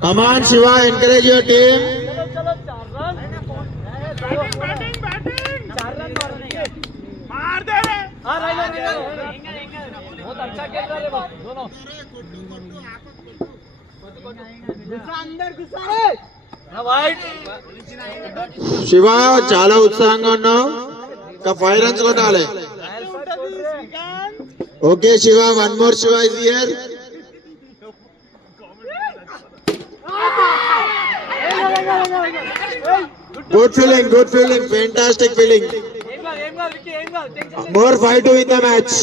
Come on, Shiva, encourage your team. Shiva చాలా ఉత్సాహంగా ఉన్నావు. ఇంకా 5 runs కొట్టాలి. Okay Shiva, one more Shiva is here. Good feeling, fantastic feeling. More 5 to win the match.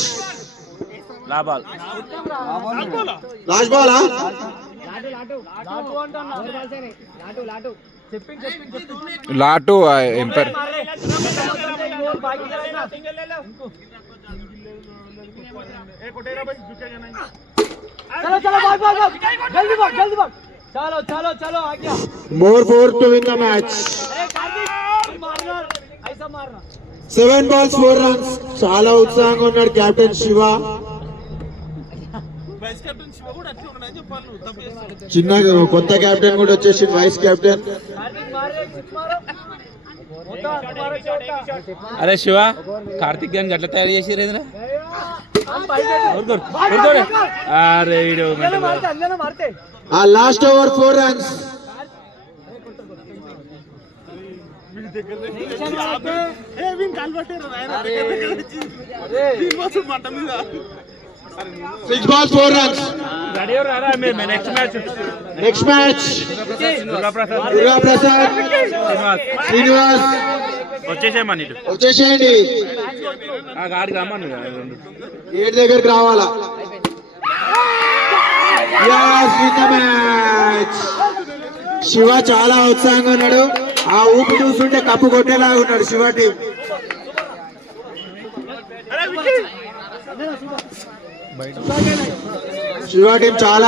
Last ball లాటు umpire. More 4 to win the match. 7 balls 4 runs. చాలా ఉత్సాహంగా ఉన్నాడు captain Shiva. చిన్న కొత్త కెప్టెన్ కూడా వచ్చేసి వైస్ కెప్టెన్. అరే శివ, కార్తిక్ గారిని అట్లా తయారు చేసి అరే video last over 4 runs. Six balls 4 runs. Next match. Durga Prasad, Srinivas. వచ్చేసేయండి. గేట్ దగ్గరికి రావాలా. శివ చాలా ఉత్సాహంగా ఉన్నాడు. ఆ ఊపి చూస్తుంటే కప్పు కొట్టేలాగా ఉన్నాడు శివ టీం. శివ టీం చాలా